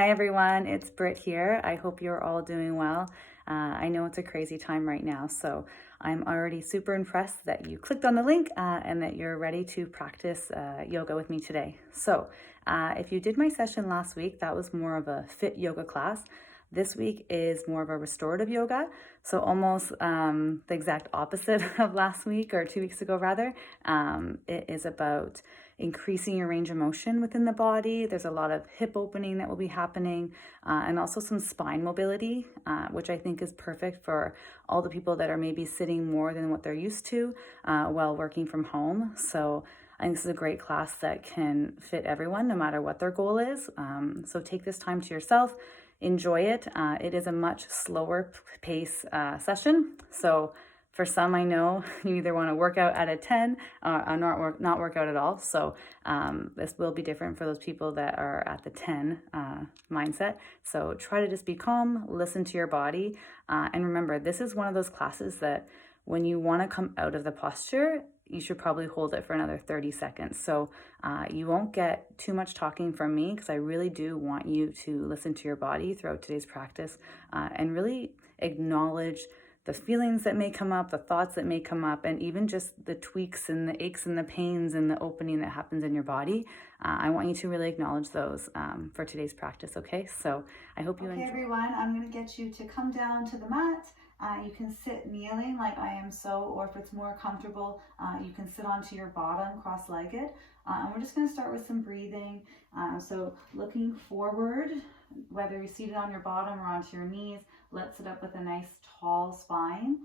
Hi everyone, it's Britt here. I hope you're all doing well. I know it's a crazy time right now, so I'm already super impressed that you clicked on the link and that you're ready to practice yoga with me today. So if you did my session last week, that was more of a fit yoga class. This week is more of a restorative yoga, so almost the exact opposite of last week or 2 weeks ago rather. It is about increasing your range of motion within the body. There's a lot of hip opening that will be happening and also some spine mobility, which I think is perfect for all the people that are maybe sitting more than what they're used to while working from home. So I think this is a great class that can fit everyone no matter what their goal is. So take this time to yourself. Enjoy it. It is a much slower pace session. So for some, I know you either want to work out at a 10 or not work out at all. So this will be different for those people that are at the 10 mindset. So try to just be calm, listen to your body. And remember, this is one of those classes that when you want to come out of the posture, you should probably hold it for another 30 seconds. So you won't get too much talking from me because I really do want you to listen to your body throughout today's practice and really acknowledge the feelings that may come up, the thoughts that may come up, and even just the tweaks and the aches and the pains and the opening that happens in your body. I want you to really acknowledge those for today's practice, okay? So I hope you enjoy. Okay, everyone, I'm going to get you to come down to the mat. You can sit kneeling like I am so, or if it's more comfortable, you can sit onto your bottom cross-legged. And we're just going to start with some breathing. So looking forward, whether you're seated on your bottom or onto your knees, let's sit up with a nice tall spine.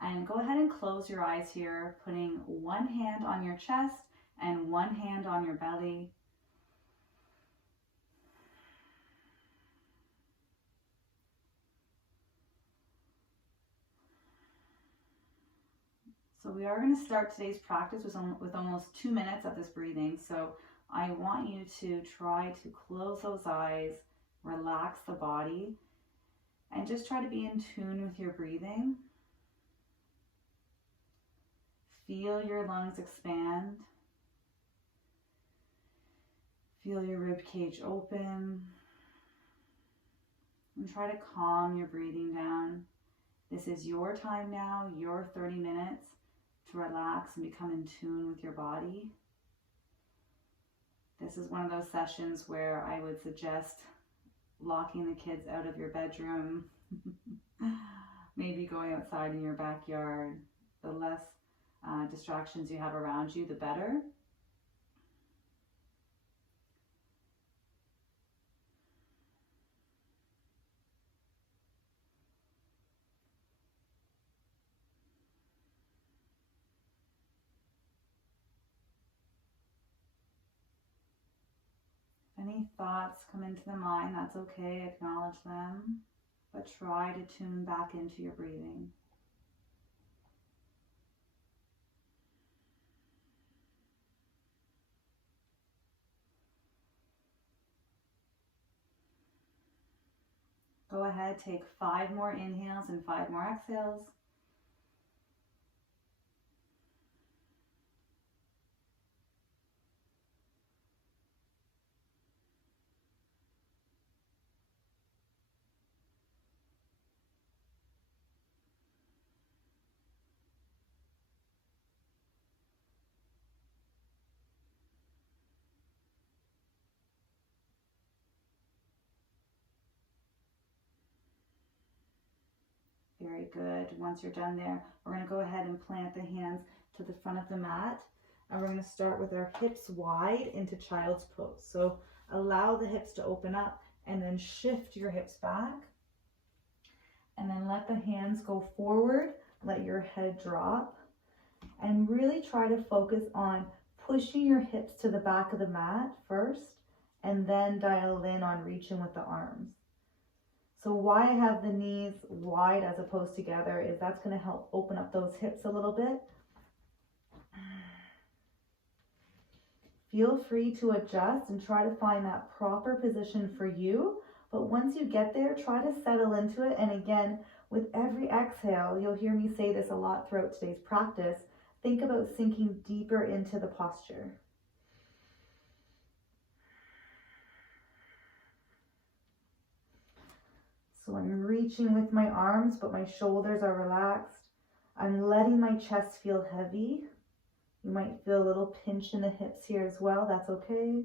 And go ahead and close your eyes here, putting one hand on your chest and one hand on your belly. So we are going to start today's practice with almost 2 minutes of this breathing. So I want you to try to close those eyes, relax the body, and just try to be in tune with your breathing. Feel your lungs expand. Feel your rib cage open. And try to calm your breathing down. This is your time now, your 30 minutes to relax and become in tune with your body. This is one of those sessions where I would suggest locking the kids out of your bedroom, maybe going outside in your backyard. The less distractions you have around you, the better. Any thoughts come into the mind, that's okay, acknowledge them, but try to tune back into your breathing. Go ahead, take 5 more inhales and 5 more exhales. Very good. Once you're done there, we're going to go ahead and plant the hands to the front of the mat. And we're going to start with our hips wide into child's pose. So allow the hips to open up and then shift your hips back. And then let the hands go forward. Let your head drop. And really try to focus on pushing your hips to the back of the mat first, and then dial in on reaching with the arms. So why I have the knees wide as opposed together is that's going to help open up those hips a little bit. Feel free to adjust and try to find that proper position for you. But once you get there, try to settle into it. And again, with every exhale, you'll hear me say this a lot throughout today's practice, think about sinking deeper into the posture. So I'm reaching with my arms, but my shoulders are relaxed. I'm letting my chest feel heavy. You might feel a little pinch in the hips here as well. That's okay.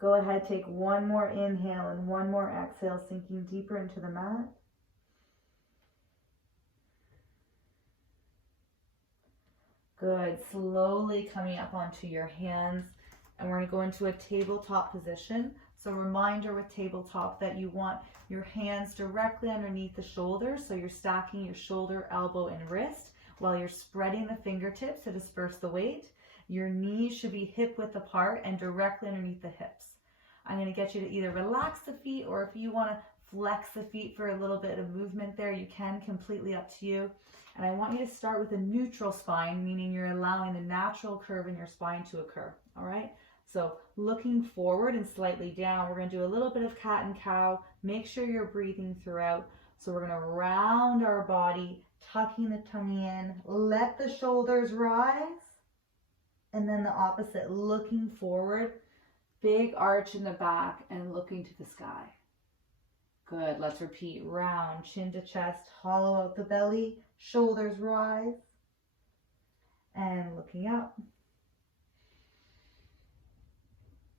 Go ahead, take one more inhale and one more exhale, sinking deeper into the mat. Good. Slowly coming up onto your hands, and we're going to go into a tabletop position. So reminder with tabletop that you want your hands directly underneath the shoulders. So you're stacking your shoulder, elbow, and wrist while you're spreading the fingertips to disperse the weight. Your knees should be hip width apart and directly underneath the hips. I'm going to get you to either relax the feet, or if you want to flex the feet for a little bit of movement there, you can, completely up to you. And I want you to start with a neutral spine, meaning you're allowing the natural curve in your spine to occur. All right. So looking forward and slightly down, we're going to do a little bit of cat and cow. Make sure you're breathing throughout. So we're going to round our body, tucking the tummy in, let the shoulders rise. And then the opposite, looking forward, big arch in the back and looking to the sky. Good. Let's repeat. Round, chin to chest, hollow out the belly, shoulders rise, and looking up.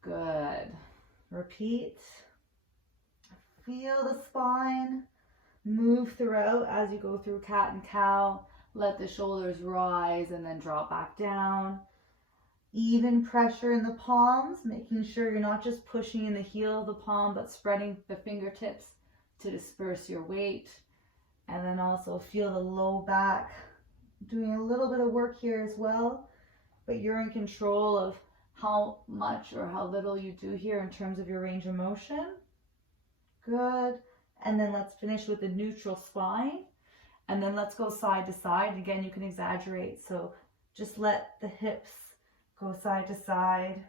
Good. Repeat. Feel the spine move throughout as you go through cat and cow. Let the shoulders rise and then drop back down. Even pressure in the palms, making sure you're not just pushing in the heel of the palm, but spreading the fingertips to disperse your weight. And then also feel the low back, doing a little bit of work here as well, but you're in control of how much or how little you do here in terms of your range of motion. Good. And then let's finish with the neutral spine. And then let's go side to side. Again, you can exaggerate. So just let the hips go side to side.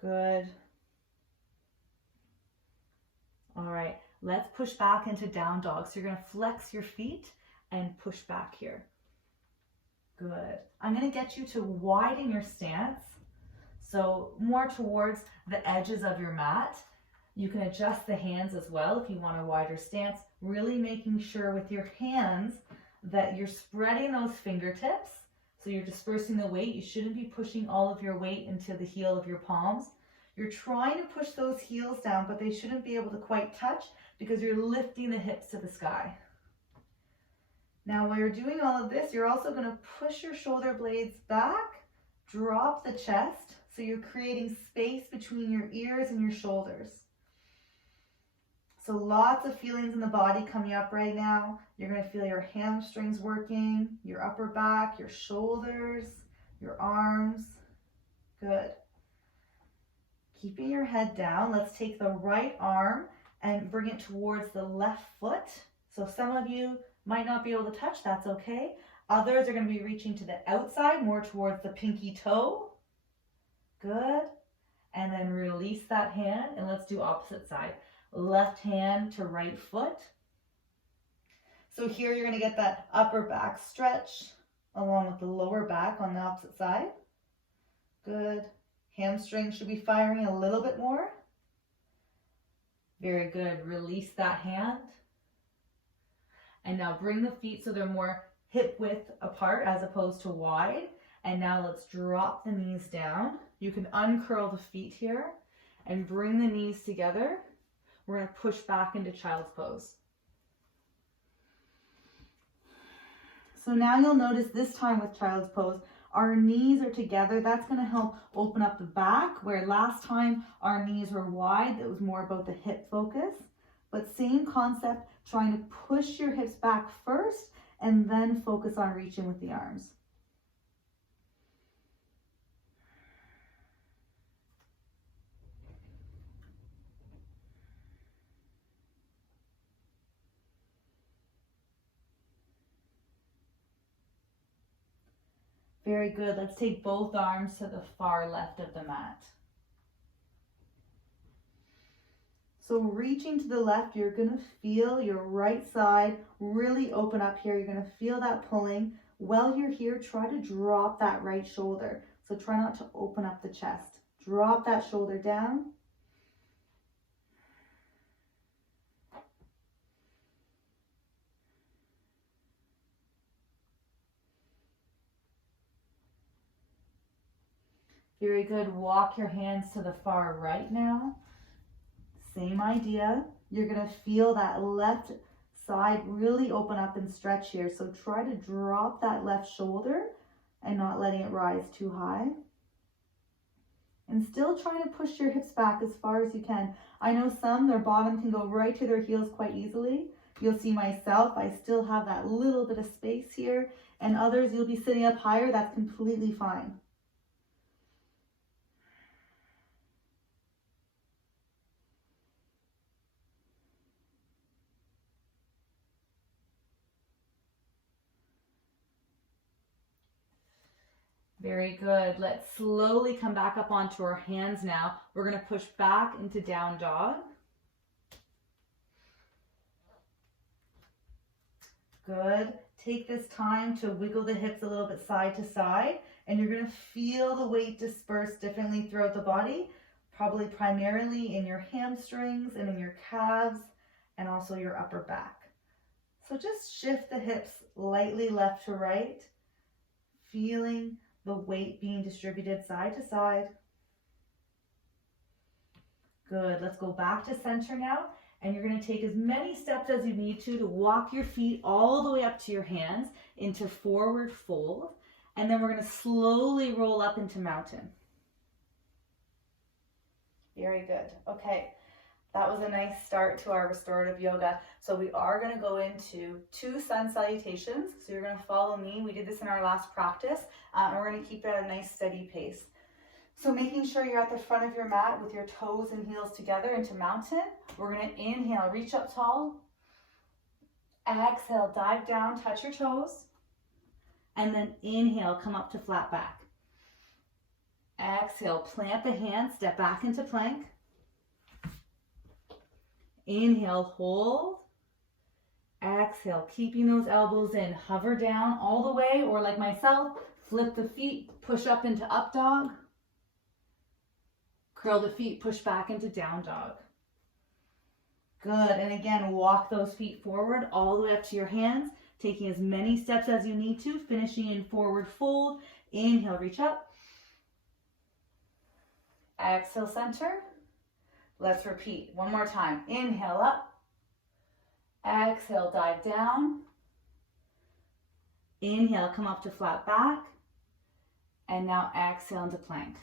Good. All right. Let's push back into down dog. So you're going to flex your feet and push back here. Good. I'm going to get you to widen your stance. So more towards the edges of your mat. You can adjust the hands as well if you want a wider stance. Really making sure with your hands that you're spreading those fingertips. So you're dispersing the weight. You shouldn't be pushing all of your weight into the heel of your palms. You're trying to push those heels down, but they shouldn't be able to quite touch because you're lifting the hips to the sky. Now, while you're doing all of this, you're also going to push your shoulder blades back, drop the chest, so you're creating space between your ears and your shoulders. So lots of feelings in the body coming up right now. You're going to feel your hamstrings working, your upper back, your shoulders, your arms. Good. Keeping your head down, let's take the right arm and bring it towards the left foot. So some of you might not be able to touch, that's okay. Others are going to be reaching to the outside, more towards the pinky toe. Good. And then release that hand, and let's do opposite side. Left hand to right foot. So here you're going to get that upper back stretch along with the lower back on the opposite side. Good. Hamstring should be firing a little bit more. Very good. Release that hand. And now bring the feet so they're more hip width apart as opposed to wide. And now let's drop the knees down. You can uncurl the feet here and bring the knees together. We're going to push back into child's pose. So now you'll notice this time with child's pose, our knees are together. That's going to help open up the back, where last time our knees were wide. That was more about the hip focus. But same concept, trying to push your hips back first and then focus on reaching with the arms. Very good. Let's take both arms to the far left of the mat. So reaching to the left, you're gonna feel your right side really open up here. You're gonna feel that pulling. While you're here, try to drop that right shoulder. So try not to open up the chest. Drop that shoulder down. Very good. Walk your hands to the far right now. Same idea. You're going to feel that left side really open up and stretch here. So try to drop that left shoulder and not letting it rise too high. And still trying to push your hips back as far as you can. I know some, their bottom can go right to their heels quite easily. You'll see myself, I still have that little bit of space here. And others, you'll be sitting up higher. That's completely fine. Very good. Let's slowly come back up onto our hands now. We're going to push back into down dog. Good. Take this time to wiggle the hips a little bit side to side, and you're going to feel the weight disperse differently throughout the body, probably primarily in your hamstrings and in your calves and also your upper back. So just shift the hips lightly left to right, feeling the weight being distributed side to side. Good. Let's go back to center now. And you're going to take as many steps as you need to walk your feet all the way up to your hands into forward fold. And then we're going to slowly roll up into mountain. Very good. Okay. That was a nice start to our restorative yoga. So we are going to go into 2 sun salutations. So you're going to follow me. We did this in our last practice, and we're going to keep it at a nice steady pace. So making sure you're at the front of your mat with your toes and heels together into mountain. We're going to inhale, reach up tall. Exhale, dive down, touch your toes. And then inhale, come up to flat back. Exhale, plant the hands, step back into plank. Inhale, hold. Exhale, keeping those elbows in. Hover down all the way, or like myself, flip the feet, push up into up dog. Curl the feet, push back into down dog. Good, and again, walk those feet forward all the way up to your hands, taking as many steps as you need to, finishing in forward fold. Inhale, reach up. Exhale, center. Let's repeat one more time. Inhale up. Exhale, dive down. Inhale, come up to flat back. And now exhale into plank.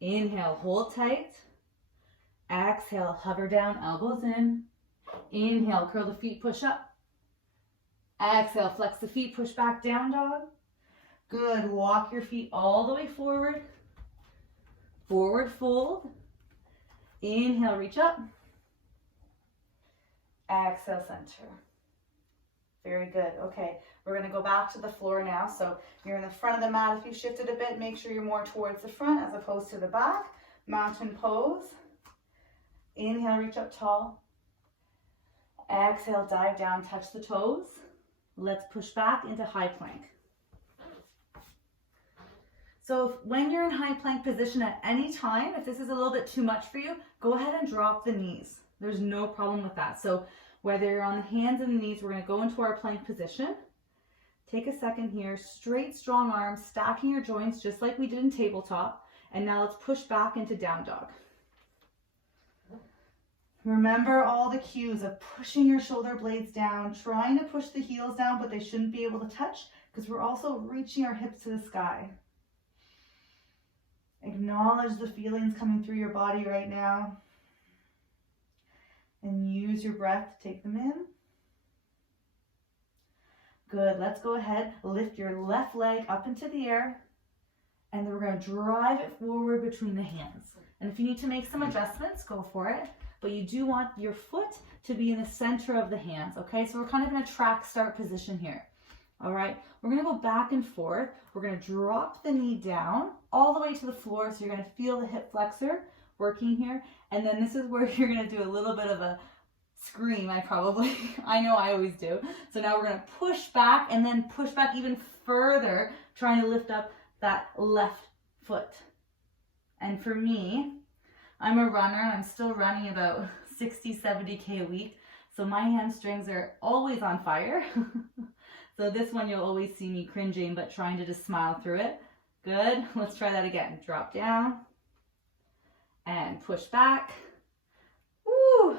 Inhale, hold tight. Exhale, hover down, elbows in. Inhale, curl the feet, push up. Exhale, flex the feet, push back, down dog. Good, walk your feet all the way forward. Forward fold. Inhale, reach up. Exhale, center. Very good. Okay, we're going to go back to the floor now. So you're in the front of the mat. If you shifted a bit, make sure you're more towards the front as opposed to the back. Mountain pose. Inhale, reach up tall. Exhale, dive down, touch the toes. Let's push back into high plank. So when you're in high plank position at any time, if this is a little bit too much for you, go ahead and drop the knees. There's no problem with that. So whether you're on the hands and the knees, we're going to go into our plank position. Take a second here, straight, strong arms, stacking your joints just like we did in tabletop. And now let's push back into down dog. Remember all the cues of pushing your shoulder blades down, trying to push the heels down, but they shouldn't be able to touch because we're also reaching our hips to the sky. Acknowledge the feelings coming through your body right now. And use your breath to take them in. Good, let's go ahead, lift your left leg up into the air, and then we're going to drive it forward between the hands. And if you need to make some adjustments, go for it. But you do want your foot to be in the center of the hands, okay? So we're kind of in a track start position here. All right, we're going to go back and forth. We're going to drop the knee down all the way to the floor. So you're going to feel the hip flexor. working here. And then this is where you're gonna do a little bit of a scream. I know I always do. So now we're gonna push back and then push back even further, trying to lift up that left foot. And for me, I'm a runner and I'm still running about 60, 70K a week. So my hamstrings are always on fire. So this one you'll always see me cringing, but trying to just smile through it. Good, let's try that again. Drop down and push back. Woo!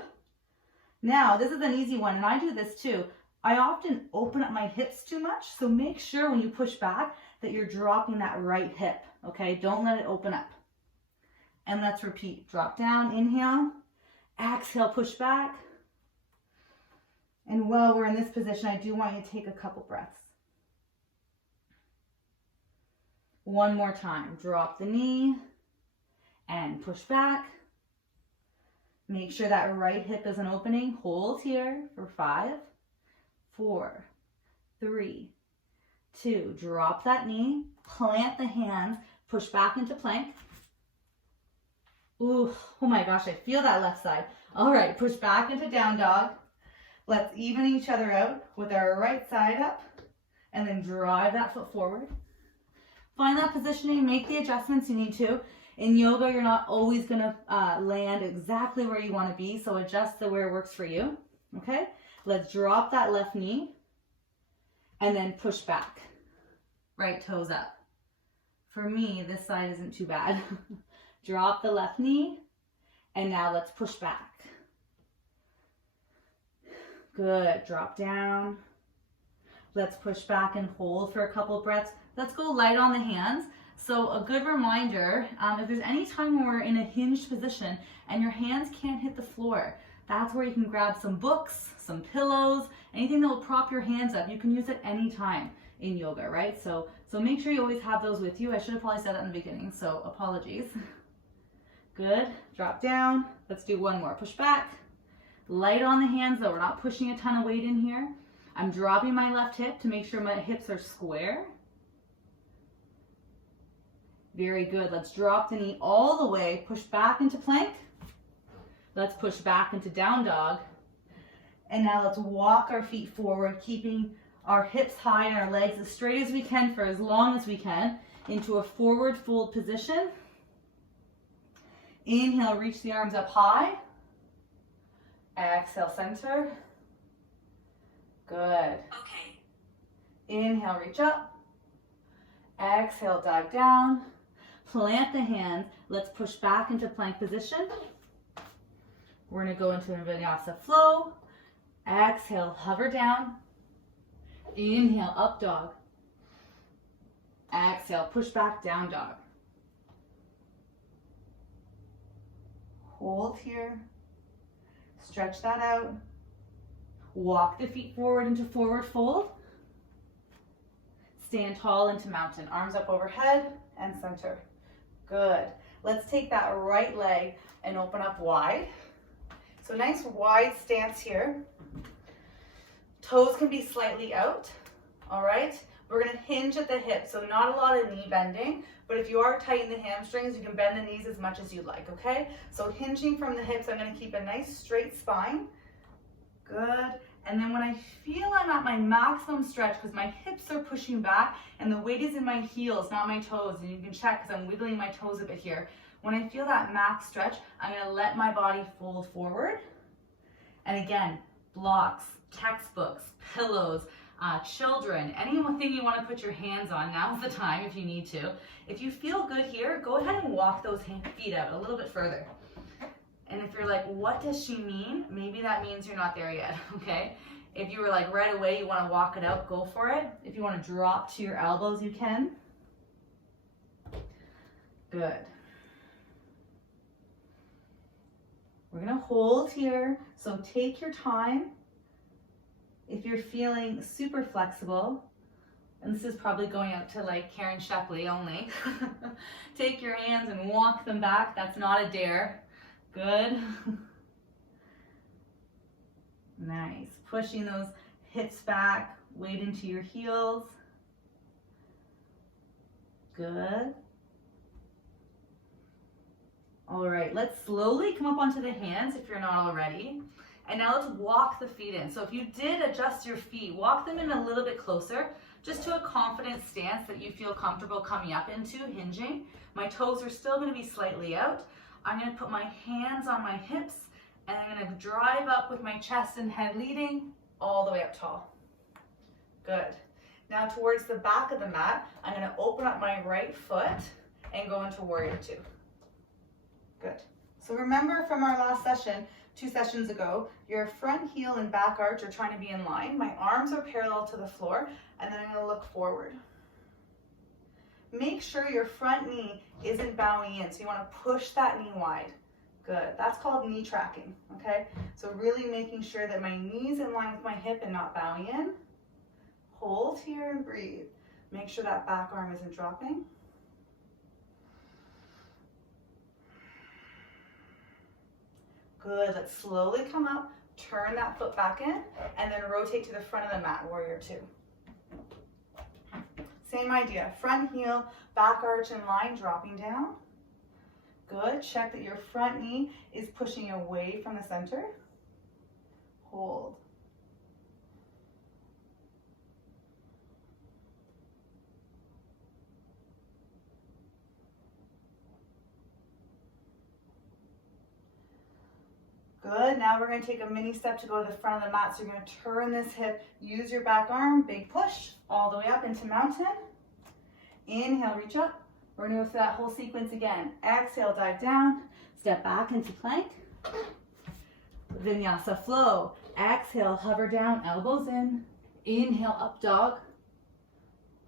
Now, this is an easy one, and I do this too. I often open up my hips too much, so make sure when you push back that you're dropping that right hip, okay? Don't let it open up. And let's repeat. Drop down, inhale, exhale, push back. And while we're in this position, I do want you to take a couple breaths. One more time. Drop the knee and push back. Make sure that right hip isn't opening. Hold here for 5, 4, 3, 2. Drop that knee. Plant the hands. Push back into plank. Ooh, oh my gosh, I feel that left side. All right, push back into down dog. Let's even each other out with our right side up and then drive that foot forward. Find that positioning, make the adjustments you need to. In yoga, you're not always gonna land exactly where you wanna be, so adjust to where it works for you, okay? Let's drop that left knee and then push back. Right toes up. For me, this side isn't too bad. Drop the left knee, and now let's push back. Good, drop down. Let's push back and hold for a couple breaths. Let's go light on the hands. So a good reminder, if there's any time when we're in a hinged position and your hands can't hit the floor, that's where you can grab some books, some pillows, anything that will prop your hands up. You can use it any time in yoga, right? So make sure you always have those with you. I should have probably said that in the beginning, so apologies. Good, drop down. Let's do one more, push back. Light on the hands though, we're not pushing a ton of weight in here. I'm dropping my left hip to make sure my hips are square. Very good, let's drop the knee all the way, push back into plank. Let's push back into down dog. And now let's walk our feet forward, keeping our hips high and our legs as straight as we can for as long as we can, into a forward fold position. Inhale, reach the arms up high. Exhale, center. Good. Okay. Inhale, reach up. Exhale, dive down. Plant the hands. Let's push back into plank position. We're going to go into a vinyasa flow. Exhale, hover down. Inhale, up dog. Exhale, push back, down dog. Hold here. Stretch that out. Walk the feet forward into forward fold. Stand tall into mountain. Arms up overhead and center. Good. Let's take that right leg and open up wide. So nice wide stance here. Toes can be slightly out. All right. We're going to hinge at the hips, so not a lot of knee bending, but if you are tight in the hamstrings, you can bend the knees as much as you like, okay? So hinging from the hips, I'm going to keep a nice straight spine. Good. And then when I feel I'm at my maximum stretch, because my hips are pushing back and the weight is in my heels, not my toes, and you can check because I'm wiggling my toes a bit here. When I feel that max stretch, I'm going to let my body fold forward. And again, blocks, textbooks, pillows, children, anything you want to put your hands on, now's the time if you need to. If you feel good here, go ahead and walk those feet out a little bit further. And if you're like, what does she mean? Maybe that means you're not there yet, okay? If you were like right away, you want to walk it out, go for it. If you want to drop to your elbows, you can. Good. We're going to hold here, so take your time. If you're feeling super flexible, and this is probably going out to like Karen Shepley only, take your hands and walk them back. That's not a dare. Good. Nice. Pushing those hips back, weight into your heels. Good. All right, let's slowly come up onto the hands if you're not already. And now let's walk the feet in. So if you did adjust your feet, walk them in a little bit closer, just to a confident stance that you feel comfortable coming up into, hinging. My toes are still going to be slightly out. I'm going to put my hands on my hips, and I'm going to drive up with my chest and head leading all the way up tall. Good. Now towards the back of the mat, I'm going to open up my right foot and go into warrior two. Good. So remember from our last session, 2 sessions ago, your front heel and back arch are trying to be in line. My arms are parallel to the floor, and then I'm going to look forward. Make sure your front knee isn't bowing in, so you want to push that knee wide. Good. That's called knee tracking, okay? So really making sure that my knee's in line with my hip and not bowing in. Hold here and breathe. Make sure that back arm isn't dropping. Good. Let's slowly come up, turn that foot back in, and then rotate to the front of the mat, warrior two. Same idea, front heel, back arch in line, dropping down. Good. Check that your front knee is pushing away from the center. Hold. Good. Now we're going to take a mini step to go to the front of the mat. So you're going to turn this hip, use your back arm, big push, all the way up into mountain. Inhale, reach up. We're going to go through that whole sequence again. Exhale, dive down, step back into plank. Vinyasa flow. Exhale, hover down, elbows in. Inhale, up dog.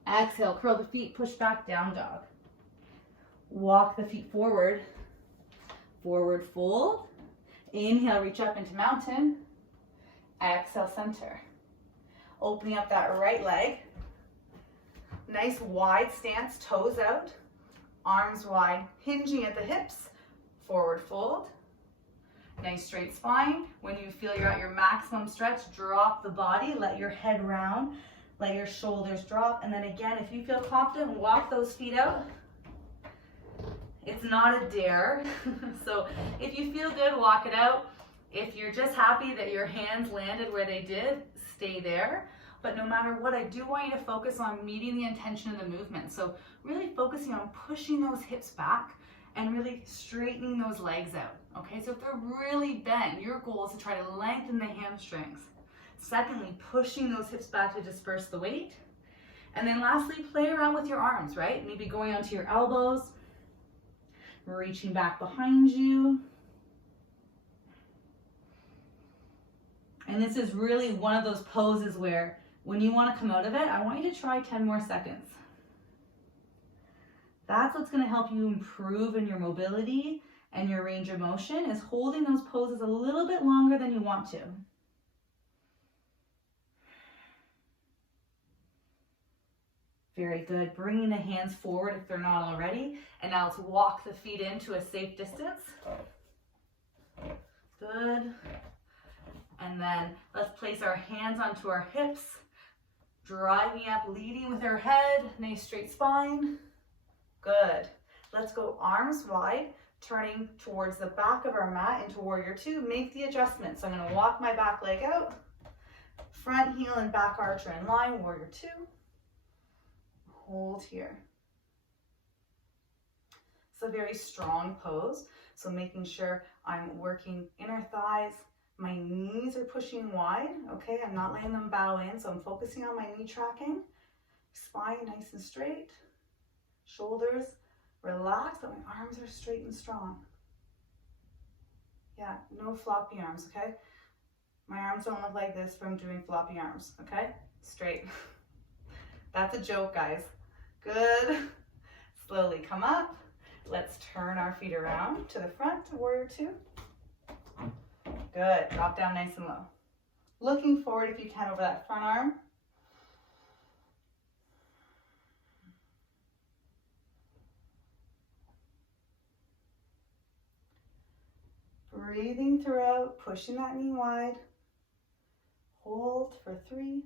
Exhale, curl the feet, push back, down dog. Walk the feet forward. Forward fold. Inhale, reach up into mountain. Exhale, center. Opening up that right leg. Nice wide stance, toes out. Arms wide, hinging at the hips. Forward fold. Nice straight spine. When you feel you're at your maximum stretch, drop the body, let your head round, let your shoulders drop. And then again, if you feel confident, walk those feet out. It's not a dare. So if you feel good, walk it out. If you're just happy that your hands landed where they did, stay there. But no matter what, I do want you to focus on meeting the intention of the movement. So really focusing on pushing those hips back and really straightening those legs out. Okay, so if they're really bent, your goal is to try to lengthen the hamstrings. Secondly, pushing those hips back to disperse the weight. And then lastly, play around with your arms, right? Maybe going onto your elbows, reaching back behind you. And this is really one of those poses where when you want to come out of it, I want you to try 10 more seconds. That's what's going to help you improve in your mobility and your range of motion, is holding those poses a little bit longer than you want to. Very good. Bringing the hands forward if they're not already. And now let's walk the feet into a safe distance. Good. And then let's place our hands onto our hips, driving up, leading with our head. Nice straight spine. Good. Let's go arms wide, turning towards the back of our mat into warrior two. Make the adjustment. So I'm going to walk my back leg out. Front heel and back arch are in line, warrior two. Hold here. It's a very strong pose. So making sure I'm working inner thighs. My knees are pushing wide. Okay, I'm not letting them bow in. So I'm focusing on my knee tracking. Spine nice and straight. Shoulders relaxed, but my arms are straight and strong. Yeah, no floppy arms, okay? My arms don't look like this from doing floppy arms, okay? Straight. That's a joke, guys. Good. Slowly come up. Let's turn our feet around to the front, to warrior two. Good. Drop down nice and low. Looking forward if you can over that front arm. Breathing throughout, pushing that knee wide. Hold for 3,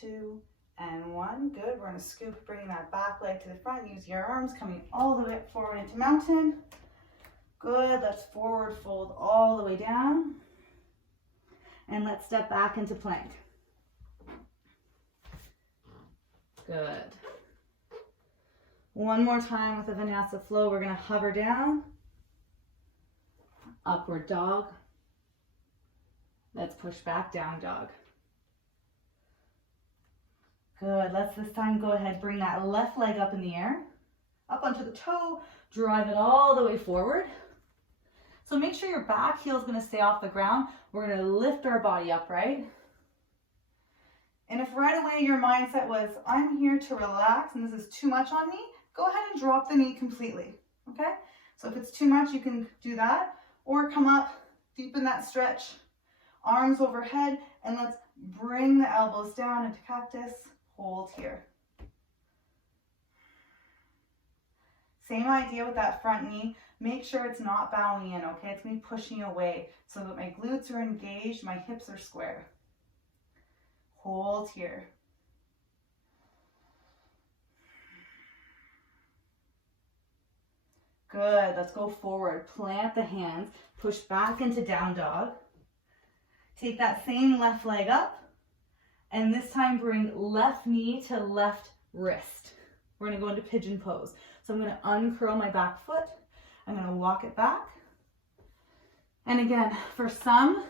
2, and 1. Good. We're going to scoop, bring that back leg to the front. Use your arms coming all the way up forward into mountain. Good, let's forward fold all the way down. And let's step back into plank. Good. One more time with the vinyasa flow. We're gonna hover down. Upward dog. Let's push back, down dog. Good, let's this time go ahead, bring that left leg up in the air, up onto the toe, drive it all the way forward. So make sure your back heel is gonna stay off the ground. We're gonna lift our body up, right? And if right away your mindset was, I'm here to relax and this is too much on me, go ahead and drop the knee completely, okay? So if it's too much, you can do that, or come up, deepen that stretch, arms overhead, and let's bring the elbows down into cactus. Hold here. Same idea with that front knee. Make sure it's not bowing in, okay? It's me pushing away so that my glutes are engaged, my hips are square. Hold here. Good, let's go forward. Plant the hands, push back into down dog. Take that same left leg up. And this time bring left knee to left wrist. We're gonna go into pigeon pose. So I'm gonna uncurl my back foot. I'm gonna walk it back. And again, for some,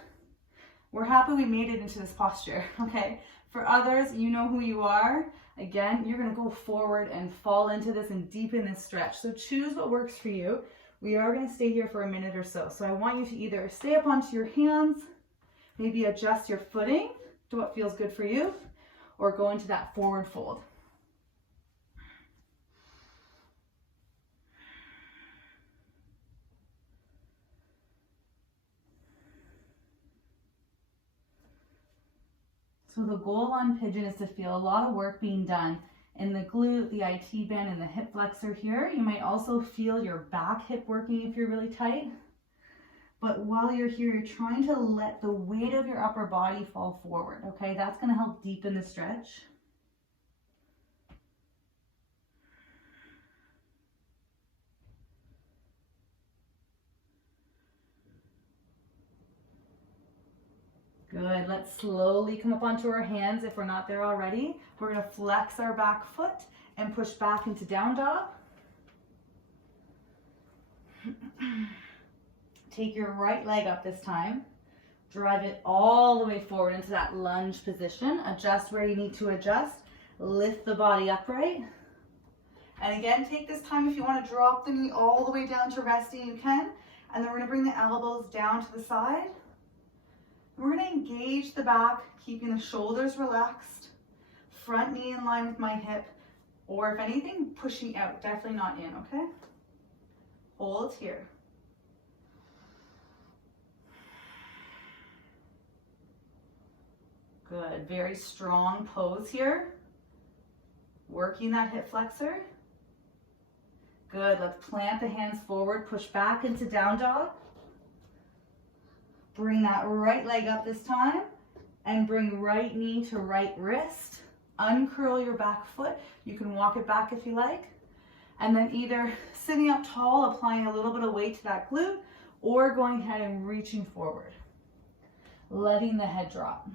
we're happy we made it into this posture, okay? For others, you know who you are. Again, you're gonna go forward and fall into this and deepen this stretch. So choose what works for you. We are gonna stay here for a minute or so. So I want you to either stay up onto your hands, maybe adjust your footing to what feels good for you, or go into that forward fold. So the goal on pigeon is to feel a lot of work being done in the glute, the IT band, and the hip flexor here. You might also feel your back hip working if you're really tight. But while you're here, you're trying to let the weight of your upper body fall forward, okay? That's gonna help deepen the stretch. Good, let's slowly come up onto our hands if we're not there already. We're gonna flex our back foot and push back into down dog. Take your right leg up this time. Drive it all the way forward into that lunge position. Adjust where you need to adjust. Lift the body upright. And again, take this time if you want to drop the knee all the way down to resting, you can. And then we're going to bring the elbows down to the side. We're going to engage the back, keeping the shoulders relaxed. Front knee in line with my hip. Or if anything, pushing out. Definitely not in, okay? Hold here. Good, very strong pose here. Working that hip flexor. Good, let's plant the hands forward, push back into down dog. Bring that right leg up this time and bring right knee to right wrist. Uncurl your back foot. You can walk it back if you like. And then either sitting up tall, applying a little bit of weight to that glute, or going ahead and reaching forward. Letting the head drop.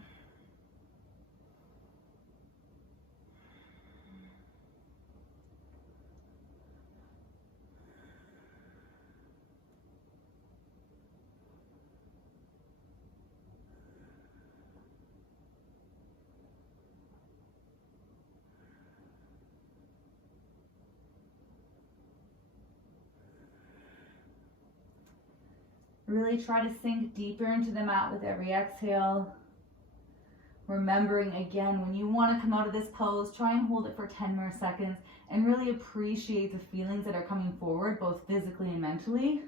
Really try to sink deeper into the mat with every exhale. Remembering again, when you want to come out of this pose, try and hold it for 10 more seconds and really appreciate the feelings that are coming forward, both physically and mentally.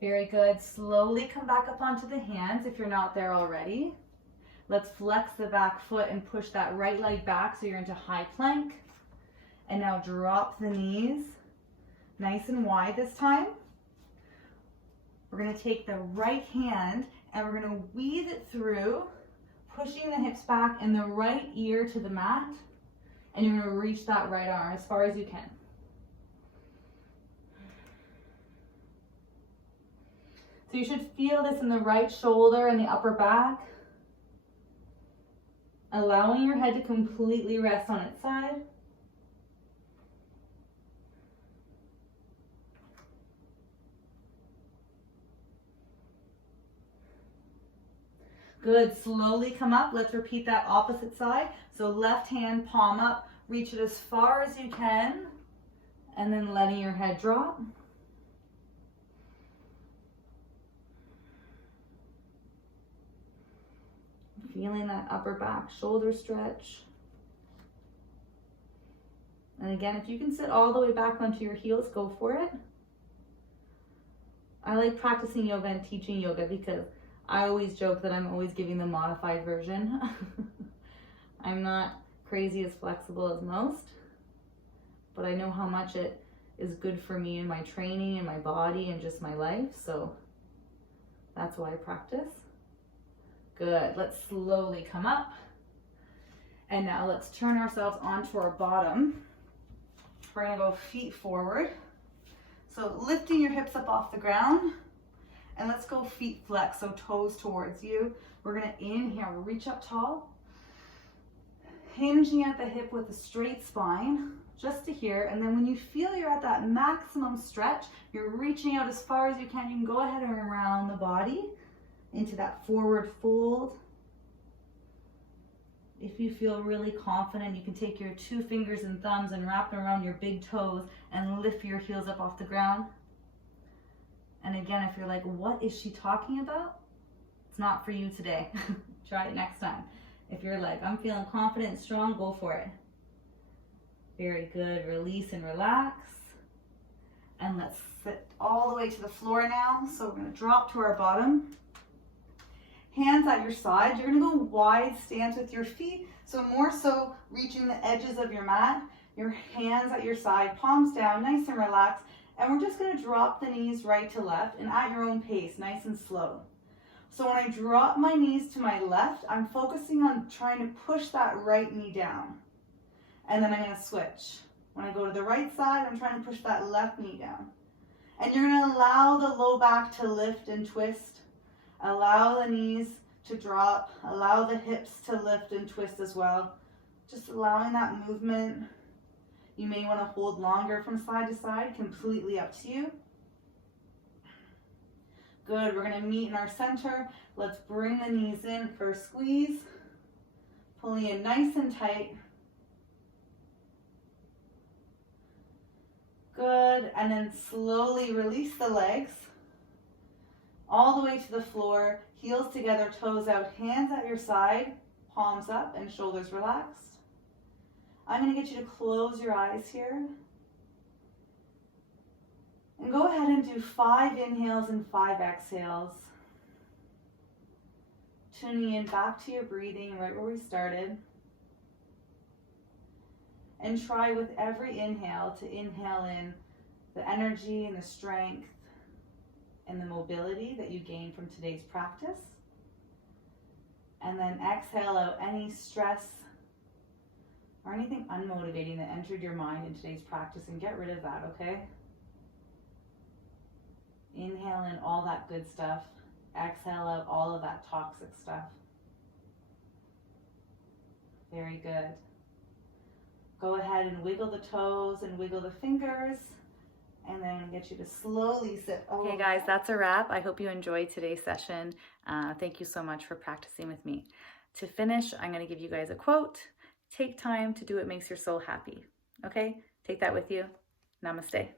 Very good. Slowly come back up onto the hands if you're not there already. Let's flex the back foot and push that right leg back so you're into high plank. And now drop the knees nice and wide this time. We're going to take the right hand and we're going to weave it through pushing the hips back and the right ear to the mat, and you're going to reach that right arm as far as you can. So you should feel this in the right shoulder and the upper back, allowing your head to completely rest on its side. Good, slowly come up. Let's repeat that opposite side. So left hand, palm up, reach it as far as you can, and then letting your head drop. Feeling that upper back shoulder stretch. And again, if you can sit all the way back onto your heels, go for it. I like practicing yoga and teaching yoga because I always joke that I'm always giving the modified version. I'm not crazy as flexible as most, but I know how much it is good for me in my training and my body and just my life, so that's why I practice. Good, let's slowly come up. And now let's turn ourselves onto our bottom. We're gonna go feet forward. So lifting your hips up off the ground, and let's go feet flex, so toes towards you. We're gonna inhale, reach up tall, hinging at the hip with a straight spine, just to here. And then when you feel you're at that maximum stretch, you're reaching out as far as you can go ahead and around the body into that forward fold. If you feel really confident, you can take your 2 fingers and thumbs and wrap them around your big toes and lift your heels up off the ground. And again, if you're like, what is she talking about? It's not for you today. Try it next time. If you're like, I'm feeling confident and strong, go for it. Very good. Release and relax. And let's sit all the way to the floor now. So we're going to drop to our bottom. Hands at your side. You're going to go wide stance with your feet. So more so reaching the edges of your mat. Your hands at your side, palms down, nice and relaxed. And we're just going to drop the knees right to left and at your own pace, nice and slow. So when I drop my knees to my left, I'm focusing on trying to push that right knee down. And then I'm going to switch. When I go to the right side, I'm trying to push that left knee down. And you're going to allow the low back to lift and twist. Allow the knees to drop. Allow the hips to lift and twist as well. Just allowing that movement. You may want to hold longer from side to side, completely up to you. Good, we're going to meet in our center. Let's bring the knees in for a squeeze. Pulling in nice and tight. Good, and then slowly release the legs. All the way to the floor, heels together, toes out, hands at your side, palms up and shoulders relaxed. I'm going to get you to close your eyes here. And go ahead and do 5 inhales and 5 exhales. Tuning in back to your breathing right where we started. And try with every inhale to inhale in the energy and the strength and the mobility that you gain from today's practice. And then exhale out any stress or anything unmotivating that entered your mind in today's practice, and get rid of that, okay? Inhale in all that good stuff. Exhale out all of that toxic stuff. Very good. Go ahead and wiggle the toes and wiggle the fingers, and then I'm going to get you to slowly sit. Okay guys, that's a wrap. I hope you enjoyed today's session. Thank you so much for practicing with me. To finish, I'm going to give you guys a quote. Take time to do what makes your soul happy. Okay? Take that with you. Namaste.